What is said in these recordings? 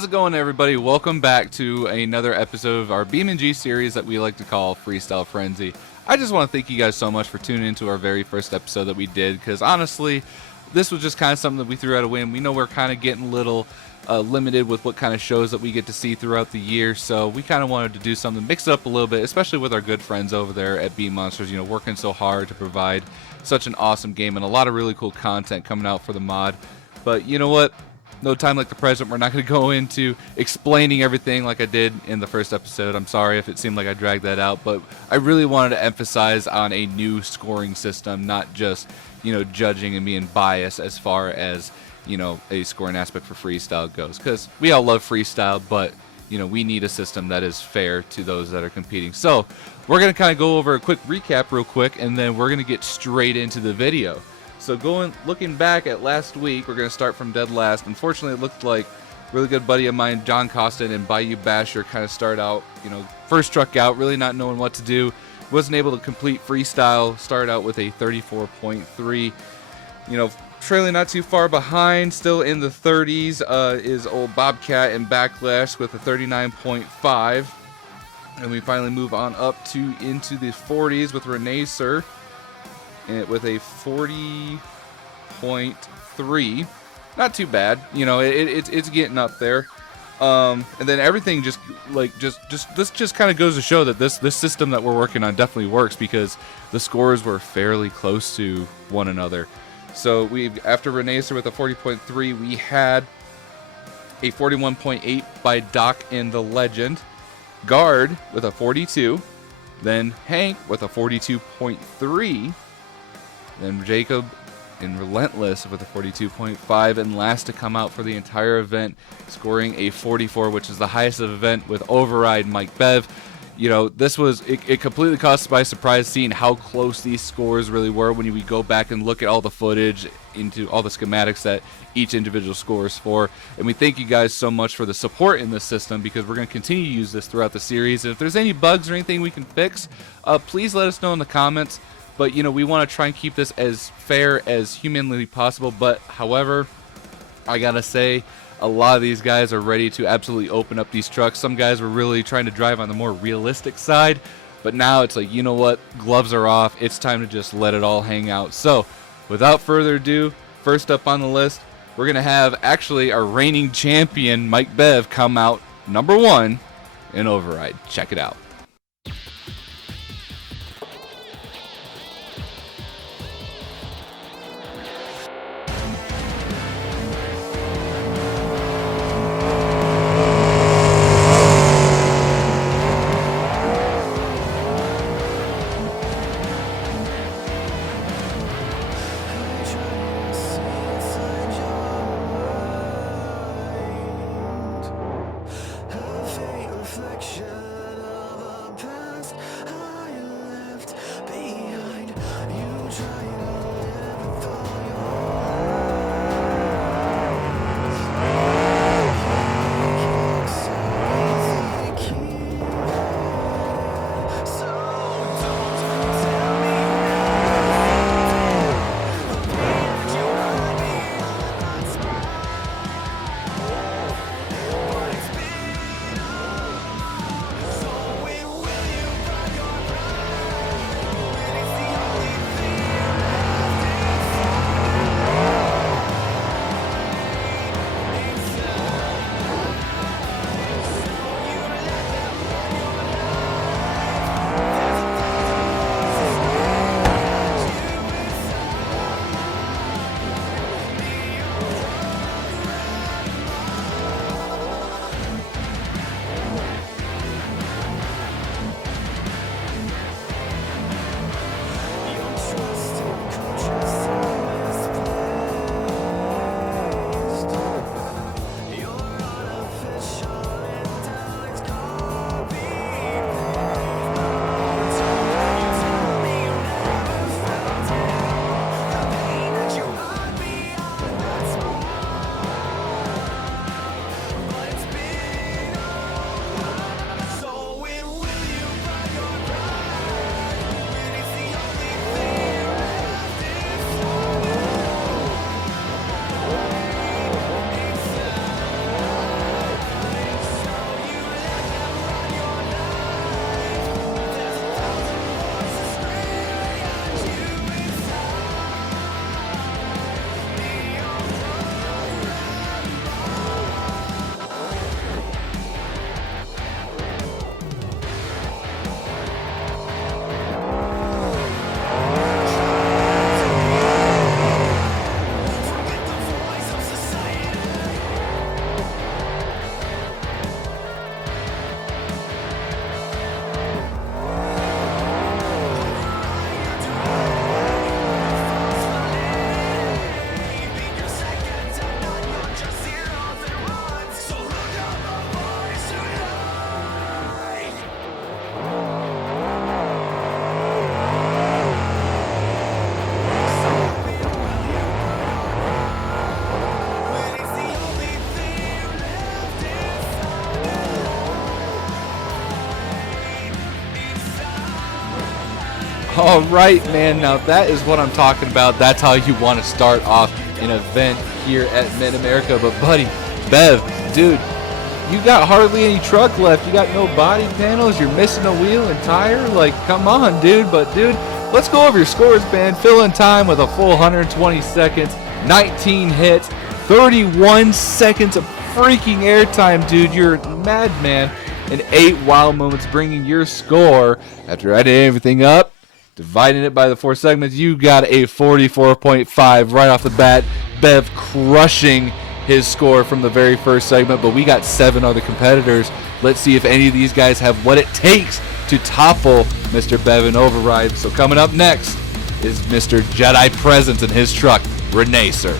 How's it going, everybody? Welcome back to another episode of our BeamNG series that we like to call Freestyle Frenzy. I just want to thank you guys so much for tuning into our very first episode that we did, because honestly, this was just kind of something that we threw out a win. We know we're kind of getting a little limited with what kind of shows that we get to see throughout the year, so we kind of wanted to do something, mix it up a little bit, especially with our good friends over there at Beam Monsters, working so hard to provide such an awesome game and a lot of really cool content coming out for the mod. But you know what? No time like the present. We're not going to go into explaining everything like I did in the first episode. I'm sorry if it seemed like I dragged that out, but I really wanted to emphasize on a new scoring system, not just, judging and being biased as far as, a scoring aspect for freestyle goes. Because we all love freestyle, but, we need a system that is fair to those that are competing. So we're going to kind of go over a quick recap real quick, and then we're going to get straight into the video. So looking back at last week, we're going to start from dead last. Unfortunately, it looked like a really good buddy of mine, John Costa and Bayou Basher, kind of started out, first struck out, really not knowing what to do. Wasn't able to complete freestyle, started out with a 34.3. Trailing not too far behind, still in the 30s, is old Bobcat and Backlash with a 39.5. And we finally move on up into the 40s with Relentless with a 40.3. Not too bad, it's getting up there. And then everything this just kind of goes to show that this system that we're working on definitely works, because the scores were fairly close to one another. So after Relentless with a 40.3, we had a 41.8 by Doc and the Legend, Guard with a 42, then Hank with a 42.3. Then Jacob in Relentless with a 42.5, and last to come out for the entire event, scoring a 44, which is the highest of the event, with Override Mike Bev. This was, it completely caught us by surprise seeing how close these scores really were when we go back and look at all the footage, into all the schematics that each individual scores for. And we thank you guys so much for the support in this system, because we're going to continue to use this throughout the series. And if there's any bugs or anything we can fix, please let us know in the comments. But, we want to try and keep this as fair as humanly possible. But, however, I got to say, a lot of these guys are ready to absolutely open up these trucks. Some guys were really trying to drive on the more realistic side. But now it's like, you know what? Gloves are off. It's time to just let it all hang out. So, without further ado, first up on the list, we're going to have actually our reigning champion, Mike Bev, come out number 1 in Override. Check it out. Reflection of All right, man. Now that is what I'm talking about. That's how you want to start off an event here at Mid-America. But buddy, Bev, dude, you got hardly any truck left. You got no body panels. You're missing a wheel and tire. Like, come on, dude. But dude, let's go over your scores, man. Fill in time with a full 120 seconds, 19 hits, 31 seconds of freaking airtime, dude. You're a madman. And 8 wow moments, bringing your score, after adding everything up, dividing it by the 4 segments, you got a 44.5 right off the bat. Bev crushing his score from the very first segment, but we got 7 other competitors. Let's see if any of these guys have what it takes to topple Mr. Bevin Override. So coming up next is Mr. Jedi Presence in his truck, Renee, sir.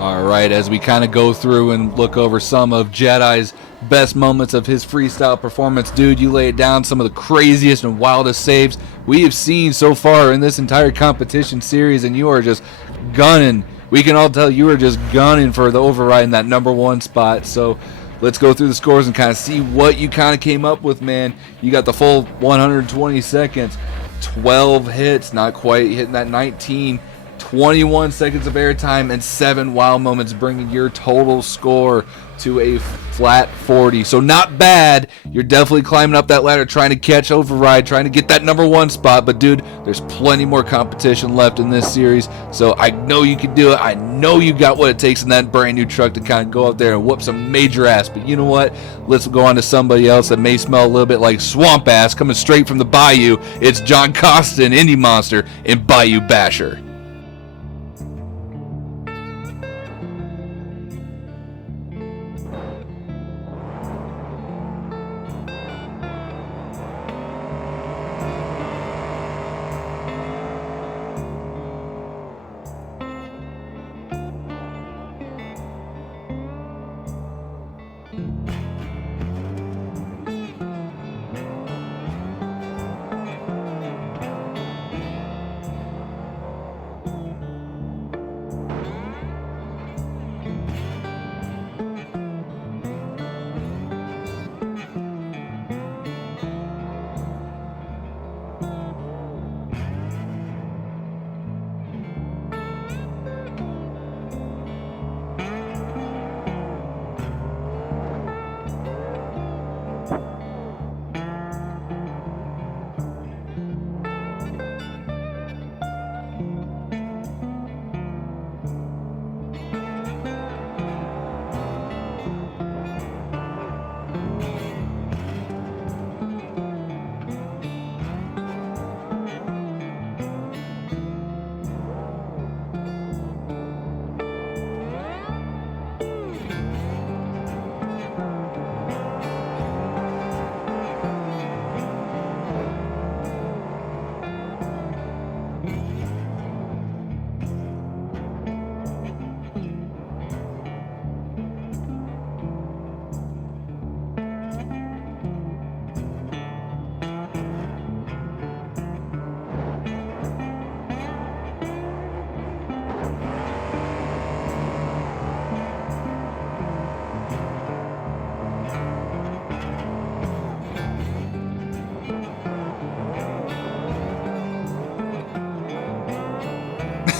All right, as we kind of go through and look over some of Jedi's best moments of his freestyle performance, dude, you lay it down, some of the craziest and wildest saves we have seen so far in this entire competition series, and you are just gunning. We can all tell you are just gunning for the override in that #1 spot. So let's go through the scores and kind of see what you kind of came up with, man. You got the full 120 seconds, 12 hits, not quite hitting that 19, 21 seconds of airtime, and 7 wow moments, bringing your total score to a flat 40. So not bad. You're definitely climbing up that ladder, trying to catch Override, trying to get that #1 spot. But dude, there's plenty more competition left in this series. So I know you can do it. I know you got what it takes in that brand new truck to kind of go out there and whoop some major ass. But you know what? Let's go on to somebody else that may smell a little bit like swamp ass coming straight from the bayou. It's John Costa, an Indie Monster, and Bayou Basher.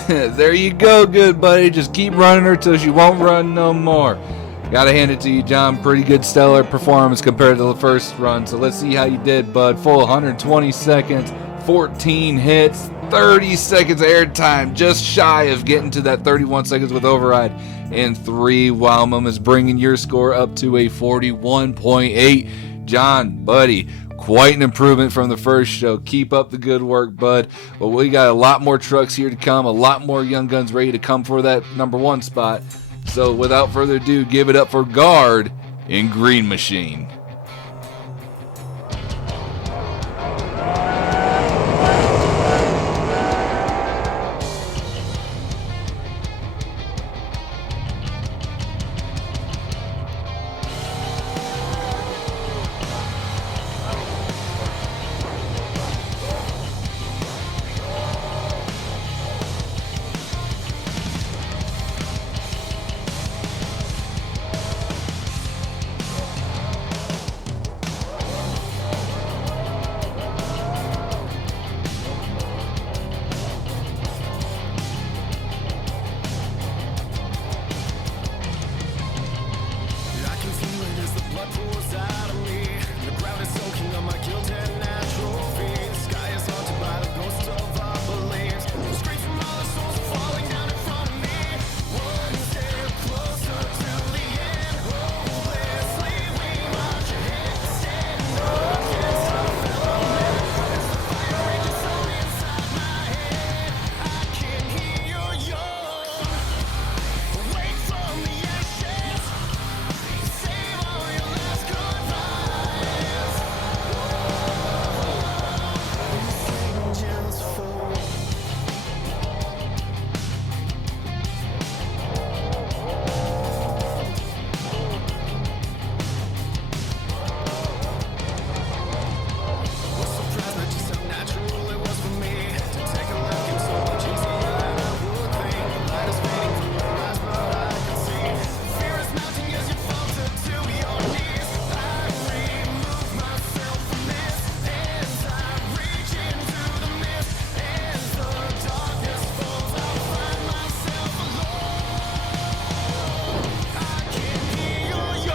There you go, good buddy. Just keep running her till she won't run no more. Gotta hand it to you, John. Pretty good stellar performance compared to the first run. So let's see how you did, bud. Full 120 seconds, 14 hits, 30 seconds air time, just shy of getting to that 31 seconds with override, and 3 wow moments, bringing your score up to a 41.8. John, buddy, quite an improvement from the first show. Keep up the good work, bud. But we got a lot more trucks here to come, a lot more young guns ready to come for that number 1 spot. So without further ado, give it up for Guard in Green Machine.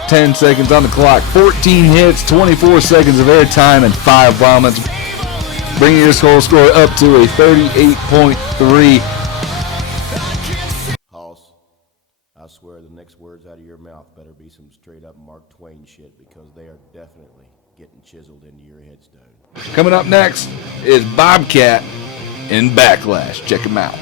Ten seconds on the clock, 14 hits, 24 seconds of airtime, and 5 wow moments, bringing your score up to a 38.3. Hoss, I swear the next words out of your mouth better be some straight up Mark Twain shit, because they are definitely getting chiseled into your headstone. Coming up next is Bobcat in Backlash. Check him out.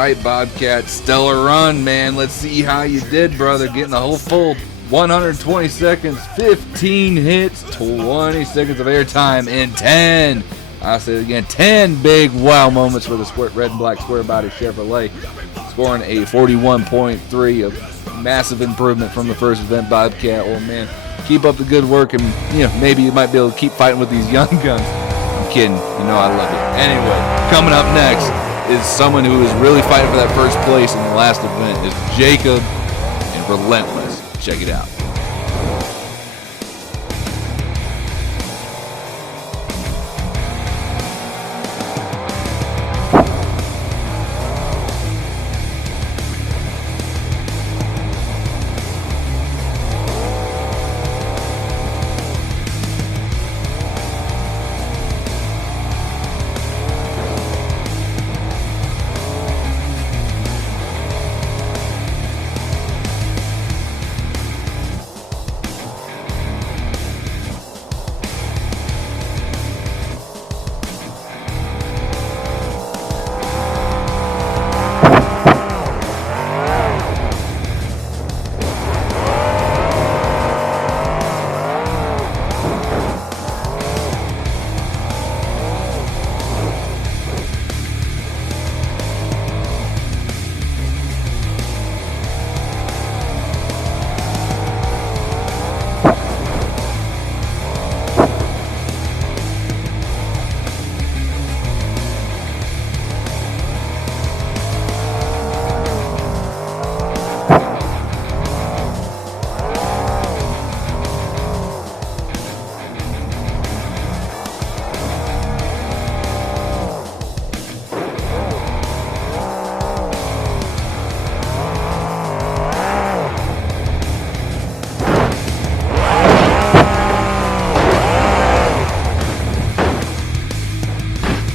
right, Bobcat. Stellar run, man. Let's see how you did, brother. Getting the whole full 120 seconds, 15 hits, 20 seconds of airtime, and 10. I say it again, 10 big wow moments for the red and black square body Chevrolet. Scoring a 41.3, a massive improvement from the first event, Bobcat. Well, man, keep up the good work, and maybe you might be able to keep fighting with these young guns. I'm kidding. I love you. Anyway, coming up next is someone who is really fighting for that first place in the last event. Is Jacob and Relentless. Check it out.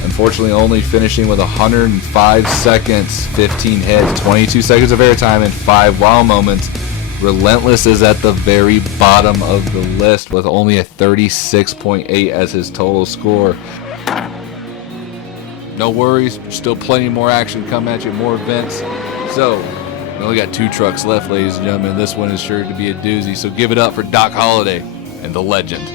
Unfortunately, only finishing with 105 seconds, 15 hits, 22 seconds of airtime, and 5 wow moments. Relentless is at the very bottom of the list with only a 36.8 as his total score. No worries, still plenty more action coming at you, more events. So, we only got 2 trucks left, ladies and gentlemen. This one is sure to be a doozy, so give it up for Doc Holliday and the legend.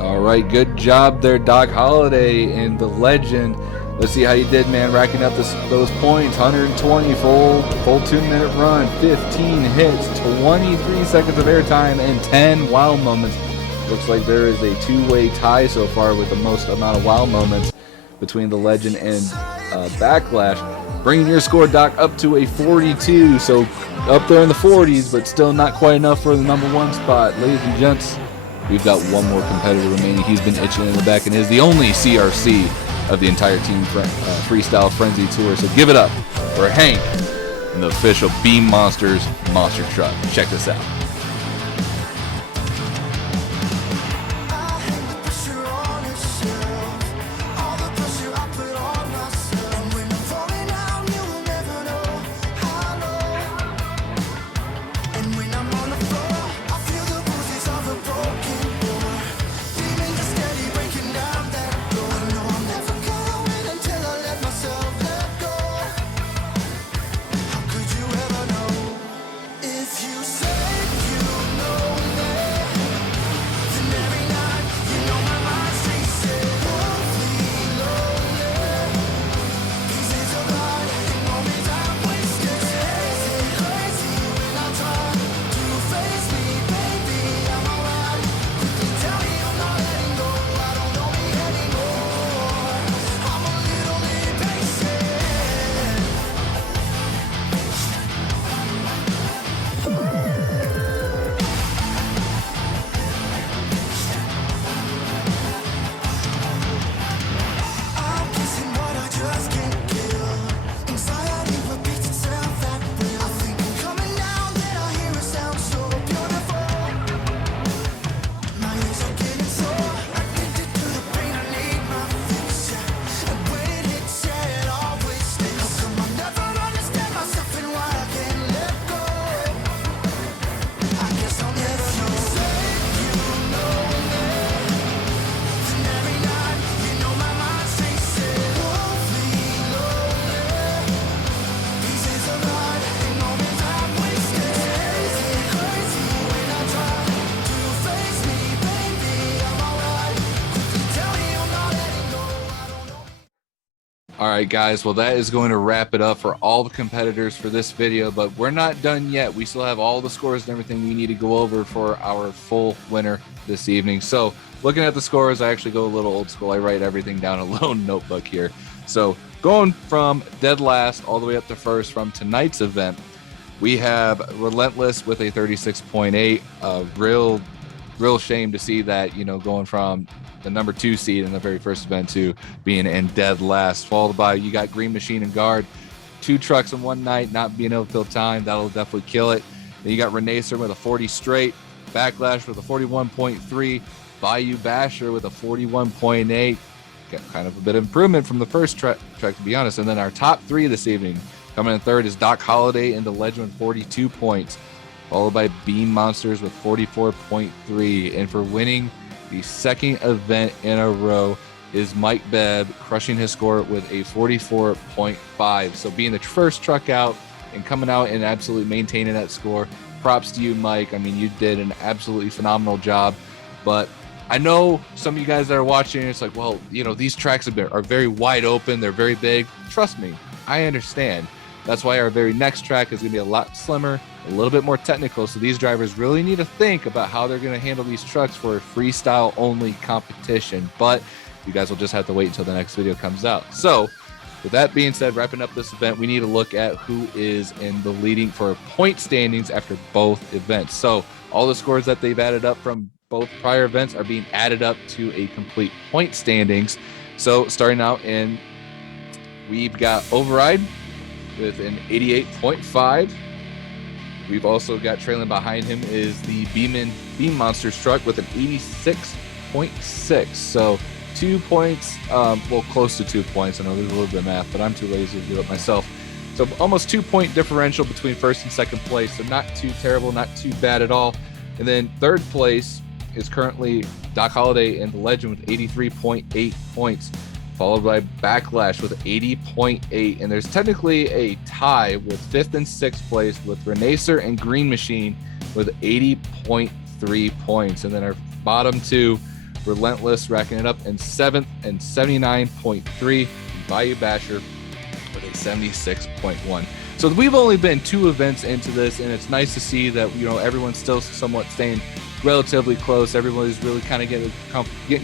All right, good job there, Doc Holliday and the legend. Let's see how you did, man, racking up those points. 120 full 2-minute run, 15 hits, 23 seconds of airtime, and 10 wow moments. Looks like there is a two-way tie so far with the most amount of wow moments between the Legend and Backlash, bringing your score, Doc, up to a 42. So up there in the 40s, but still not quite enough for the number one spot. Ladies and gents, we've got one more competitor remaining. He's been itching in the back and is the only CRC of the entire Team Freestyle Frenzy Tour. So give it up for Hank and the official Beam Monsters monster truck. Check this out. All right, guys, well, that is going to wrap it up for all the competitors for this video, but we're not done yet. We still have all the scores and everything we need to go over for our full winner this evening. So looking at the scores, I actually go a little old school. I write everything down in a little notebook here. So going from dead last all the way up to first from tonight's event, we have Relentless with a 36.8. Real shame to see that, you know, going from the number 2 seed in the very first event to being in dead last, followed by you got Green Machine and Guard, 2 trucks in one night, not being able to fill time. That'll definitely kill it. Then you got Renacer with a 40 straight, Backlash with a 41.3, Bayou Basher with a 41.8. Got kind of a bit of improvement from the first track, to be honest. And then our top 3 this evening, coming in third is Doc Holliday and the Legend with 42 points, followed by Beam Monsters with 44.3. And for winning the second event in a row is Mike Bev, crushing his score with a 44.5. So being the first truck out and coming out and absolutely maintaining that score, props to you, Mike. I mean, you did an absolutely phenomenal job. But I know some of you guys that are watching, it's like, well, you know, these tracks are very wide open. They're very big. Trust me, I understand. That's why our very next track is going to be a lot slimmer, a little bit more technical. So these drivers really need to think about how they're going to handle these trucks for a freestyle only competition. But you guys will just have to wait until the next video comes out. So with that being said, wrapping up this event, we need to look at who is in the leading for point standings after both events. So all the scores that they've added up from both prior events are being added up to a complete point standings. So starting out in, we've got Override with an 88.5. We've also got trailing behind him is the Beam Monsters truck with an 86.6. So 2 points, well, close to 2 points. I know there's a little bit of math, but I'm too lazy to do it myself. So almost 2 point differential between first and second place. So not too terrible, not too bad at all. And then third place is currently Doc Holliday and the Legend with 83.8 points, followed by Backlash with 80.8. And there's technically a tie with 5th and 6th place with Renacer and Green Machine with 80.3 points. And then our bottom 2, Relentless, racking it up in 7th and 79.3. Bayou Basher with a 76.1. So we've only been 2 events into this, and it's nice to see that, you know, everyone's still somewhat staying relatively close. Everybody's really kind of getting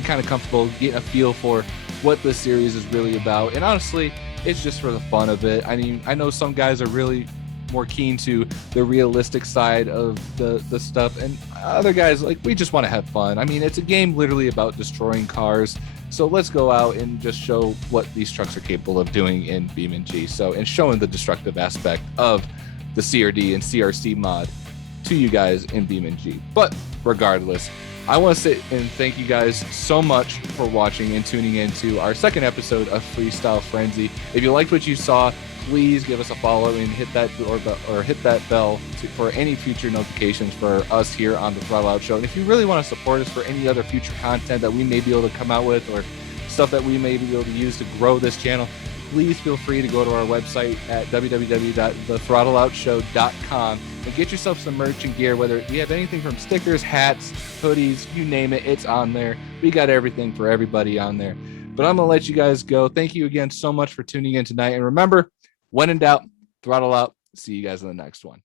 kind of comfortable, getting a feel for what this series is really about. And honestly, it's just for the fun of it. I mean, I know some guys are really more keen to the realistic side of the stuff, and other guys, like, we just want to have fun. I mean, it's a game literally about destroying cars. So let's go out and just show what these trucks are capable of doing in BeamNG. So, and showing the destructive aspect of the CRD and CRC mod to you guys in BeamNG. But regardless, I want to sit and thank you guys so much for watching and tuning into our second episode of Freestyle Frenzy. If you liked what you saw, please give us a follow and hit that doorbell or hit that bell for any future notifications for us here on the Throttle Out Show. And if you really want to support us for any other future content that we may be able to come out with, or stuff that we may be able to use to grow this channel, please feel free to go to our website at www.thethrottleoutshow.com and get yourself some merch and gear. Whether you have anything from stickers, hats, hoodies, you name it, it's on there. We got everything for everybody on there. But I'm going to let you guys go. Thank you again so much for tuning in tonight. And remember, when in doubt, throttle out. See you guys in the next one.